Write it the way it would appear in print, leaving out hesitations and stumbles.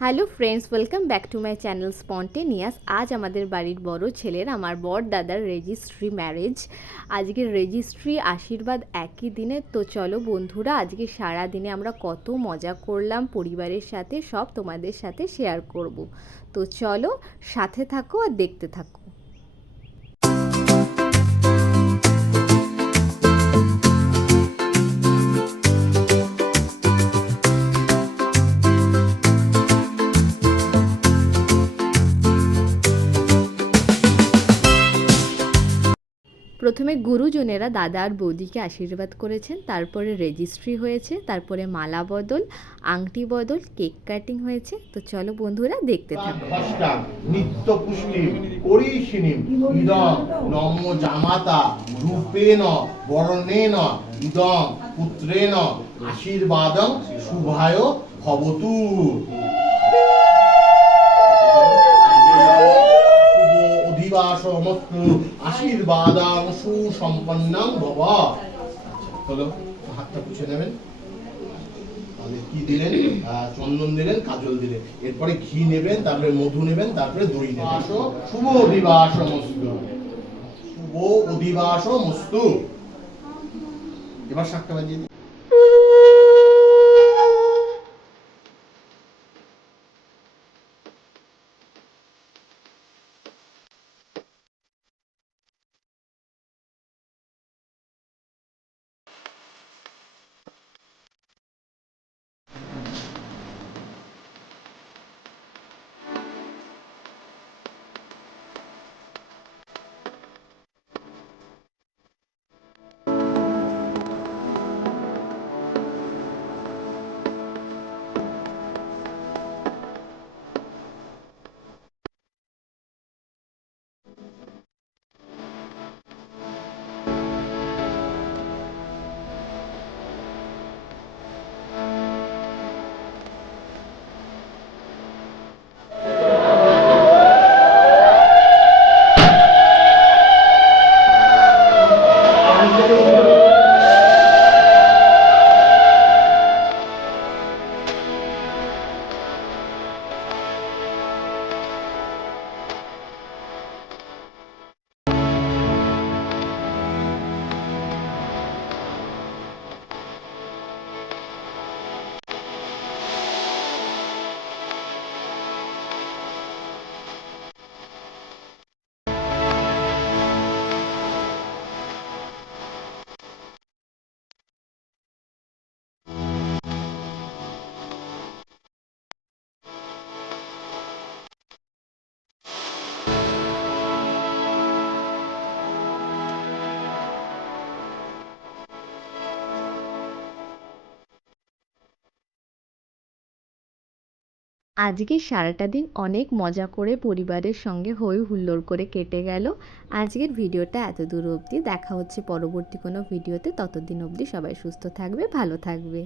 Hello friends, welcome back to my channel spontaneous. আজ আমাদের বাড়ির বড় ছেলের, আমার বর দাদার রেজিস্ট্রি ম্যারেজ। আজকের রেজিস্ট্রি আশীর্বাদ একই দিনে। তো চলো বন্ধুরা, আজকে সারা দিনে আমরা কত মজা করলাম পরিবারের সাথে, সব তোমাদের সাথে শেয়ার করব। তো চলো সাথে থাকো আর দেখতে থাকো। প্রথমে গুরুজনেরা দাদা আর বৌদিকে আশীর্বাদ করেছেন, তারপরে রেজিস্ট্রি হয়েছে, তারপরে মালা বদল, আংটি বদল, কেক কাটিং হয়েছে। তো চলো বন্ধুরা দেখতে থাকো। নিত্য পুষ্টি করিষিণীম ইদং নম জামাতা রূপেণ বর্ণেন ইদং পুত্রেণ আশীর্বাদং শুভায় ভবতু। অধিবাসমস্তু আশীর্বাদাং সুসম্পন্নাং ভব। চলো হাতটা পুছে নেবেন। কি দিলেন? চন্দন দিলেন, কাজল দিলেন, এরপরে ঘি নেবেন, তারপরে মধু নেবেন, তারপরে দই নেবেন। শুভ অধিবাসমস্তু, শুভ অধিবাসমস্তু। এবার শাকটা বাজিয়ে দিন। আজকে সারাটা দিন অনেক মজা করে পরিবারের সঙ্গে হই হুল্লোড় করে কেটে গেল। আজকের ভিডিওটা এত দূর অবধি। দেখা হচ্ছে পরবর্তী কোনো ভিডিওতে। ততদিন অবধি সবাই সুস্থ থাকবে, ভালো থাকবে।